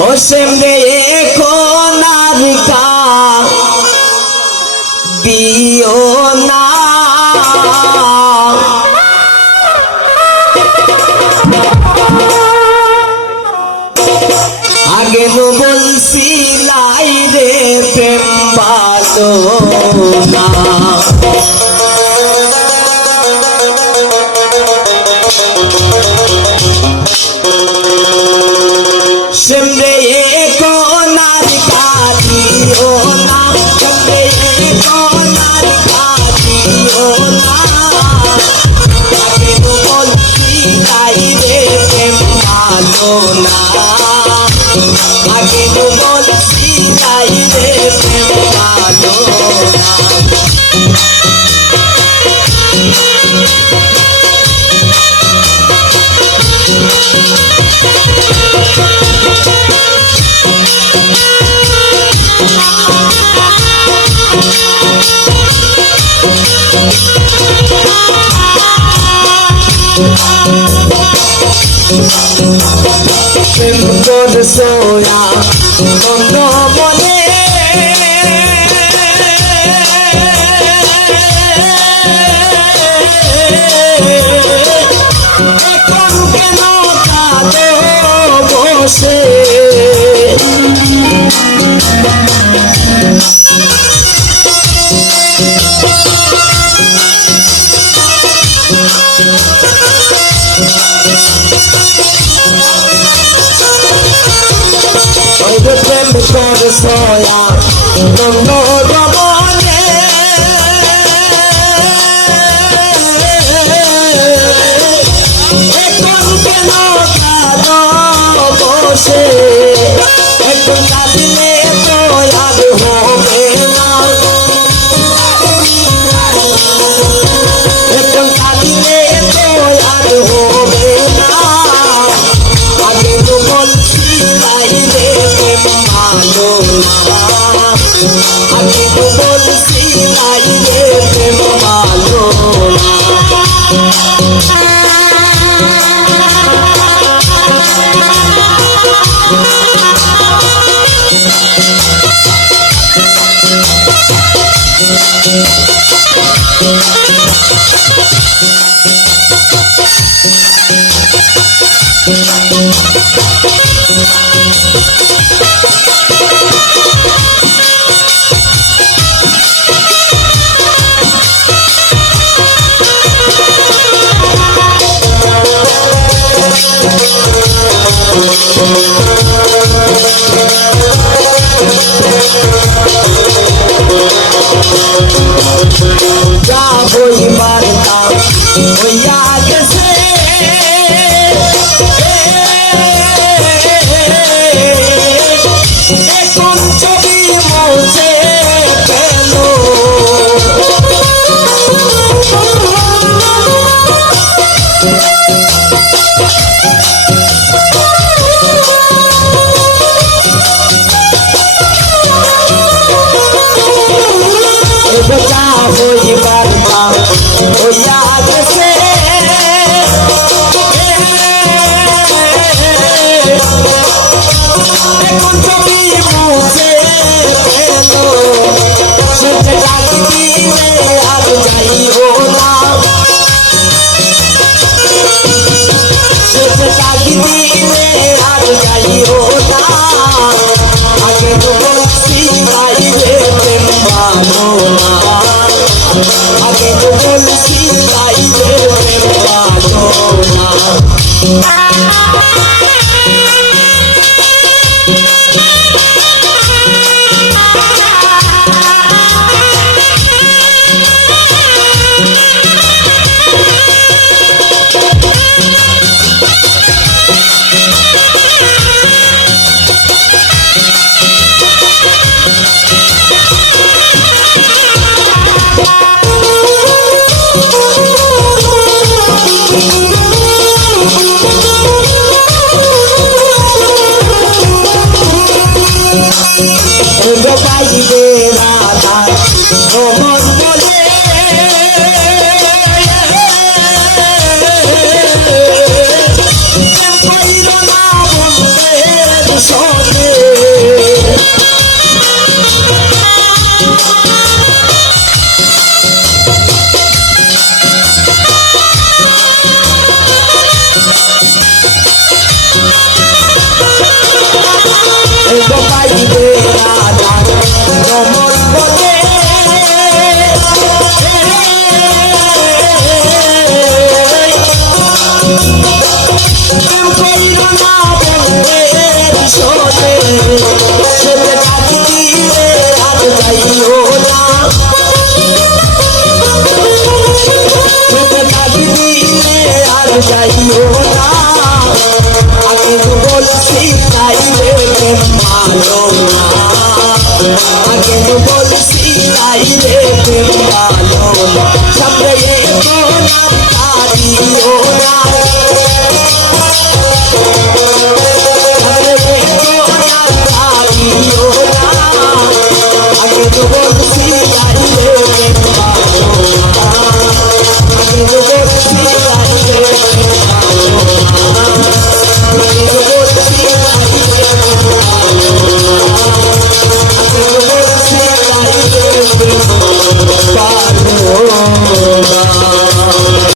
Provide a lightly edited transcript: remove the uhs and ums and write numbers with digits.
ও সেমরে কোনার কা দিও না আগে নো বলছিলাই রে প্রেম ভালো না সেমরে কোনার কা দিও না সেমরে কোনার কা দিও না আগে নো বলছিলাই রে প্রেম ভালো না আগে তো বলছিলাই রে প্রেম ভালো না প্রেম করছো না অন্য মনে এখন কেন কাঁদো বসে প্রেম করছো না অন্য মনে এখন কেন কাঁদো বসে এখন কাঁদিলে তো আর হবে না এখন কাঁদিলে তো আর হবে না আগে তো বলছিলাই রে প্রেম ভালো না আগে তো বলছিলাই রে প্রেম ভালো না যা হইবার তা হইয়া গেছে এখন ছবি মুছে ফেলো যা হইবার তা হইয়া গেছে এখন ছবি মুছে ফেলো সেটা ডাক দিলে আর যাইও না সেটা ডাক দিলে আর যাইও না আগে তো বলছিলাই রে প্রেম ভালো না আগে তো বলছিলাই রে প্রেম ভালো না শোনে বাইরে রাধা রমন বলে শোনে